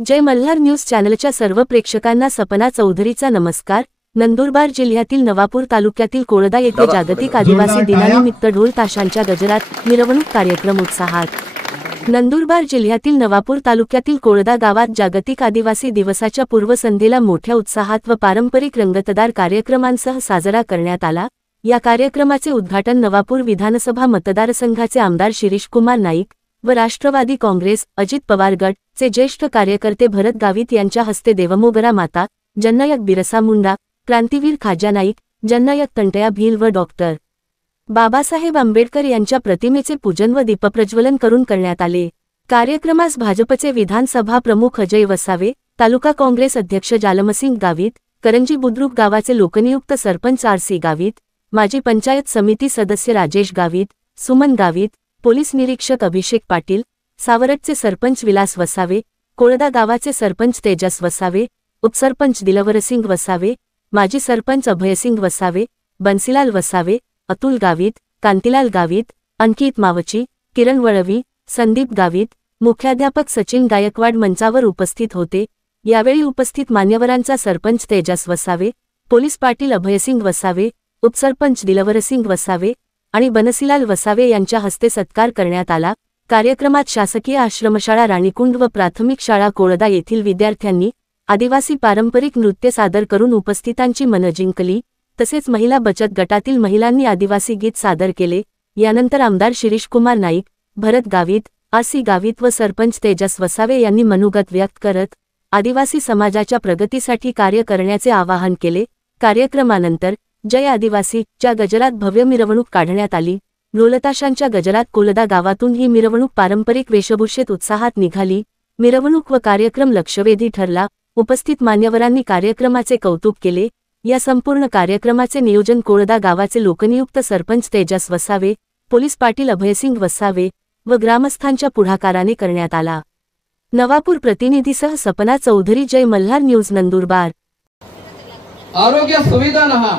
जय Malhar news चॅनलच्या सर्व प्रेक्षकांना सपना चौधरीचा नमस्कार। नंदुरबार जिल्ह्यातील नवापूर तालुक्यातील कोळदा येथे जागतिक आदिवासी दिनानिमित्त ढोल ताशांच्या गजरात मिरवणूक कार्यक्रम उत्साहात। नंदुरबार जिल्ह्यातील नवापूर तालुक्यातील कोळदा गावात जागतिक आदिवासी दिवसाच्या पूर्वसंध्येला मोठ्या उत्साहात व पारंपरिक रंगतदार कार्यक्रमांसह साजरा करण्यात आला। या कार्यक्रमाचे उद्घाटन नवापूर विधानसभा मतदारसंघाचे आमदार शिरीष कुमार नाईक व राष्ट्रवादी काँग्रेस अजित पवार गट चे ज्येष्ठ कार्यकर्ते भरत गावित यांच्या हस्ते देवमोगरा माता, जननायक बिरसा मुंडा, क्रांतिवीर खाजा नाईक, जननायक तंटया भील व डॉक्टर बाबासाहेब आंबेडकर यांच्या प्रतिमेचे पूजन व दीपप्रज्वलन करून करण्यात आले। कार्यक्रमास भाजपचे विधानसभा प्रमुख अजय वसावे, तालुका काँग्रेस अध्यक्ष जालमसिंग गावित, करंजी बुद्रुक गावाचे लोकनियुक्त सरपंच आरसी गावित, माजी पंचायत समिती सदस्य राजेश गावित, सुमन गावित, पोलीस निरीक्षक अभिषेक पाटील, सावरटचे सरपंच विलास वसावे, कोळदा गावाचे सरपंच तेजस वसावे, उपसरपंच दिलवरसिंग वसावे, माजी सरपंच अभयसिंग वसावे, बन्सीलाल वसावे, अतुल गावित, कांतीलाल गावित, अंकित मावची, किरण वळवी, संदीप गावित, मुख्याध्यापक सचिन गायकवाड मंचावर उपस्थित होते। यावेळी उपस्थित मान्यवरांचा सरपंच तेजस वसावे, पोलीस पाटील अभयसिंग वसावे, उपसरपंच दिलवरसिंग वसावे आणि बनसीलाल वसावे यांच्या हस्ते सत्कार करण्यात आला। कार्यक्रमात शासकीय आश्रमशाळा राणीकुंड व प्राथमिक शाळा कोळदा येथील विद्यार्थ्यांनी आदिवासी पारंपरिक नृत्य सादर करून उपस्थितांची मनं जिंकली। तसेच महिला बचत गटातील महिलांनी आदिवासी गीत सादर केले। यानंतर आमदार शिरीष कुमार नाईक, भरत गावित, आरसी गावित व सरपंच तेजस वसावे यांनी मनोगत व्यक्त करत आदिवासी समाजाच्या प्रगतीसाठी कार्य करण्याचे आवाहन केले। कार्यक्रमानंतर जय आदिवासी च्या गजरात भव्य मिरवणूक काढण्यात आली। ढोलताशांच्या गजरात कोळदा गावातून ही मिरवणूक पारंपरिक वेशभूषेत उत्साहात निघाली। मिरवणूक व कार्यक्रम लक्षवेधी ठरला। उपस्थित मान्यवरांनी कार्यक्रमाचे कौतुक केले। या संपूर्ण कार्यक्रमाचे नियोजन कोळदा गावाचे लोकनियुक्त सरपंच तेजस वसावे, पोलीस पाटील अभयसिंग वसावे व ग्रामस्थांच्या पुढाकाराने करण्यात आला। नवापूर प्रतिनिधीसह सपना चौधरी, जय मल्हार न्यूज नंदुरबार। आरोग्य सुविधा नहा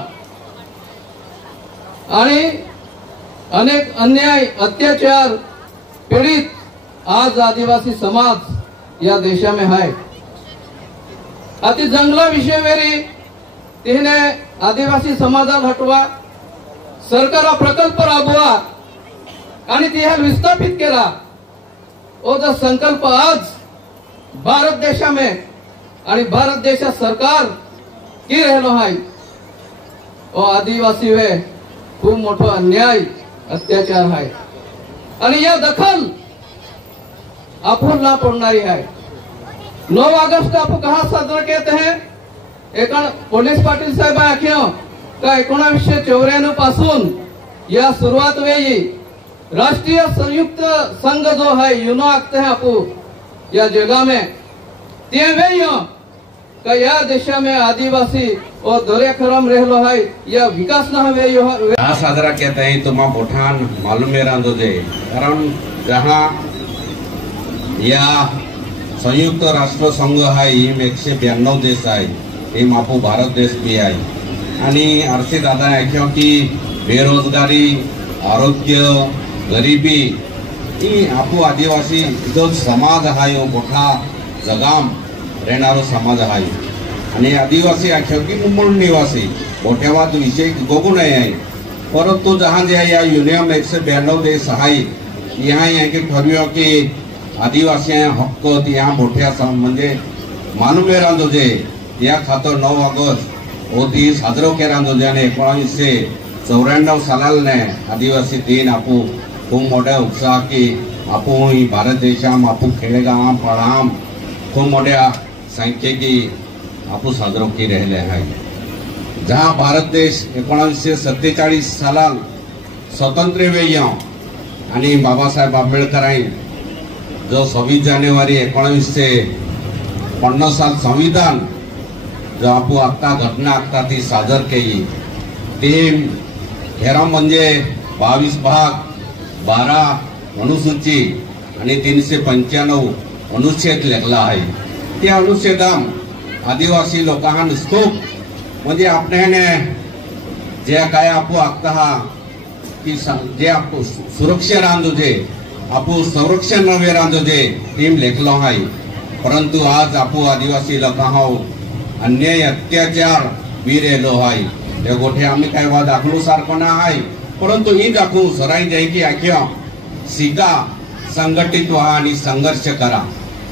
आणि अनेक अन्याय अत्याचार पीड़ित आज आदिवासी समाज या देशा में है। अति जंगला विषय वेरी तिने आदिवासी समाजात हटवा, सरकार प्रकल्प राबवा आणि तिहा विस्थापित केला। ओ जो संकल्प आज भारत देशा में आणि भारत देशा सरकार की रहलो है ओ आदिवासी वे खूब मोठो अन्याय अत्याचार है आणि या दखल आपण ना पडणारी है। 9 अगस्त आप कहा साजरा करते हैं? एक पोलीस पाटील साहेब आख्यो का 1994 पासून या सुरुवात वेळी राष्ट्रीय संयुक्त संघ जो है यूनो आखते हैं आपू या जगह में ते वेळी का या देशा में आदिवासी और दौरेखरम रहलो है या विकास न हवे यो साजरा कहते हैं तो मां बोठान मालूम मेरा दे, कारण जहां या संयुक्त राष्ट्र संघ है हिम 192 देश है, हिम आपू भारत देश भी है आणि आरसी दादा आख्यो की बेरोजगारी, आरोग्य, गरीबी ही आपू आदिवासी जो समाज है वो मोठा जगाम रहणारो समाज आहे आणि आदिवासी आख्यो की मूळ निवासी मोठ्या वाद विषय बघू नये आहे। परंतु जहां जे या युनियन 192 देश आहे यहाँ की ठरवियो की आदिवासी हक्क यहाँ मोठ्या म्हणजे मानवे रांदो जे या खातर 9 ऑगस्ट होती साजरो के रांदो जे आणि 1994 सालाने आदिवासी दिन आपू खूप मोठ्या उत्साह की आपू भारत देशाम आपू खेडेगाव पढ़ाम खूब मोठ्या संख्ये की आपू साजरो की रहले हैं। जहां भारत देश 1947 सालाल स्वतंत्र वेळी आणि बाबासाहेब आंबेडकरांनी जो 26 जानेवारी 1950 साल संविधान जो आपू आता घटना आता ती सादर केली ती हेरा म्हणजे 22 भाग 12 अनुसूची आणि 395 अनुच्छेद लेखला आहे। त्या अनुच्छेदाम आदिवासी लोकांना नुसतं म्हणजे आपल्याने जे काय आपू आखता हा की जे आपू सुरक्षा रांदो जे आपू संरक्षण नवे रांदो जे टीम लेखलो आहे परंतु आज आपू आदिवासी लोकां अन्याय अत्याचार वीर येलो हाय त्या गोठे आम्ही काय वा दाखलू सारखो ना हाय परंतु ही दाखवू सराई जाय की आख्या शिका संघटित व्हा आणि संघर्ष करा.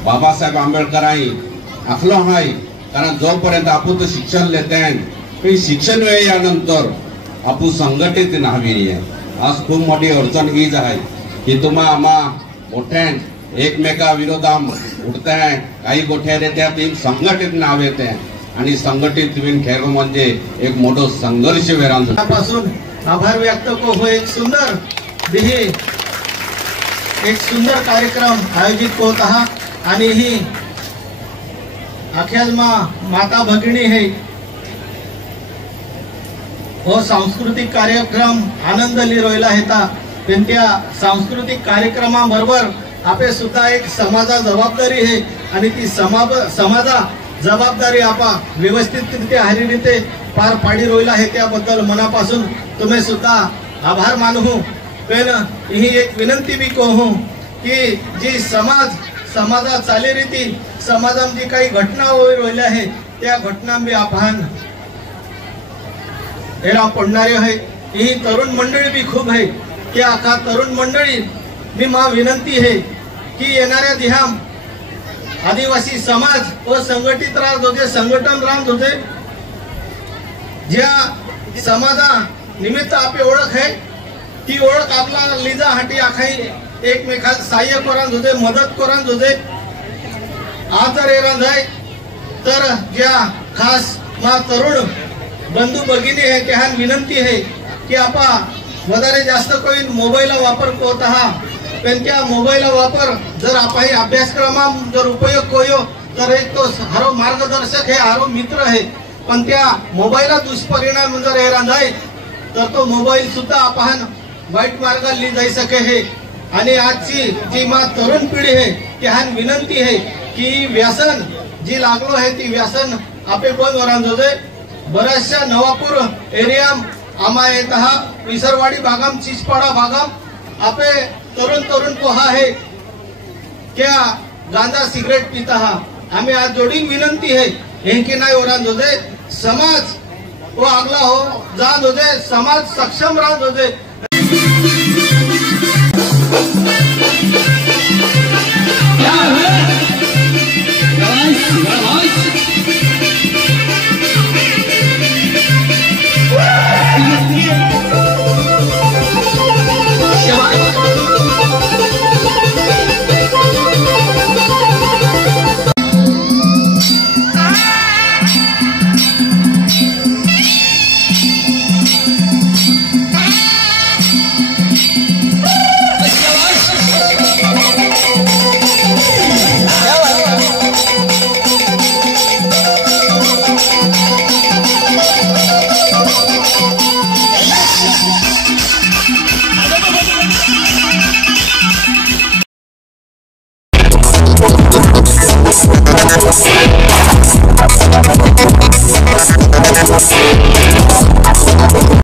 बाबासाहेब आंबेडकरांनी आखलो हाय कारण जोपर्यंत आपू तो शिक्षण लेते शिक्षण वेळेनंतर आपू संघटित नावी. आज खूप मोठी अडचण हीच आहे की तुम्हा आम्हा मोठ्यान एकमेका विरोधात उठताय काही गोठ्या त्या टीम संघटित नाव येते आणि संघटित विन खेळ म्हणजे एक मोठो संघर्ष वेरांपासून आभार व्यक्त को एक सुंदर बिही एक सुंदर कार्यक्रम आयोजित होत हा आणि ही अख्याजमा माता भगिनी है हो सांस्कृतिक कार्यक्रम आनंद लिरोयला हेता पण त्या सांस्कृतिक कार्यक्रमाबरोबर आपे सुद्धा एक समाजा जबाबदारी आहे आणि ती समाजा जबाबदारी आपा व्यवस्थितरित्या हरिरीते पार पाडी रोयला आहे त्याबद्दल मनापासून तुम्ही सुद्धा आभार मानू. पण ही एक विनंती भी कहू की जी समाजा चाली रीती समाजात जी काही घटना रोयल्या आहे त्या घटना भी आपण एरा पडणारे आहे. ही तरुण मंडळी भी खूप आहे त्या आखा तरुण मंडळी मी मा विनंती आहे की येणाऱ्या दिहाम आदिवासी समाज असंघटित राहत होते संघटन राहत होते ज्या समाजा निमित्त आपली ओळख आहे ती ओळख आपला लिजा हाटी आखाई एकमेकाला सहाय्य करत होते मदत करत होते. आज जर एरंद आहे तर ज्या खास मा तरुण बंधू भगिनी आहे त्या विनंती आहे की आपा वधारे जास्त कोई मोबाईल वापर करत आहात पण त्या मोबाईल वापर जर आपण अभ्यासक्रमा जर उपयोग कोयो तर एक तो हारो मार्गदर्शक है हारो मित्र है पण त्या मोबाईलला दुष्परिणाम जर येणार आहे तर तो मोबाईल सुद्धा आपण वाईट मार्गाला ली जाई सके है. आणि आजची जी मा तरुण पिढी है त्या विनंती है की व्यसन जी लागलो है ती व्यसन आपे बंद वरान होते. बऱ्याचशा नवापूर एरिया आम्हा येत हा विसरवाडी भागाम चिचपाडा भागाम आपे तरुण पोहा है क्या गांजा सिगरेट पीता हा. आम्ही आज जोडीन विनंती है की नाही ओरान होते समाज वो अगला हो जात होते समाज सक्षम राहत होते